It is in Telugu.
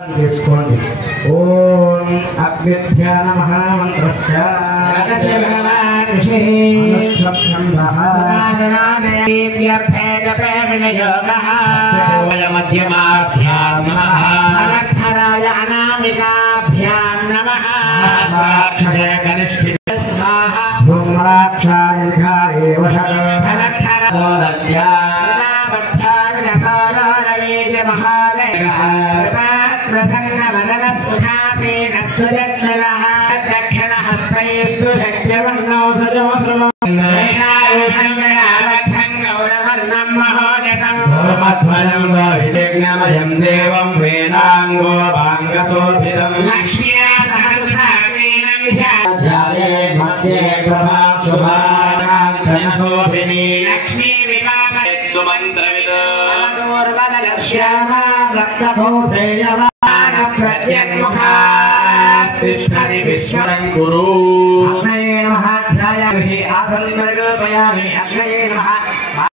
తీసుకోండి. ఓం అగ్నిధ్యా నమః మంత్రస్య మధ్యమాభ్యాం నమః అలక్షరాయ అనామికాభ్యాం నమః సాక్షరే కనిష్ఠి స్వాహా భూమ్రాక్షాయ ఘాయేవ శరవలక్షరస్య प्रसन्न वदन सुखासेन सुजस्मलः दक्षिण हस्तैस्तु शक्यवर्णौ सजोऽसृमोषारुषङ्गरावद्धं गौरवर्णं महोजसं भूमध्वजं लोहितज्ञमयं देवं वेदाङ्गो भाङ्गशोभितं लक्ष्म्या सह सुखासेनं ध्याये मध्ये प्रभा शुभाशोभिनी लक्ष्मी विवाहे सुमन्त्रविदो श्यामा रक्तभूषेयवान प्रत्यन्मुखास्तिष्ठति विश्वं गुरु अग्नये नमः ध्यायामि आसनं परिकल्पयामि अग्नये नमः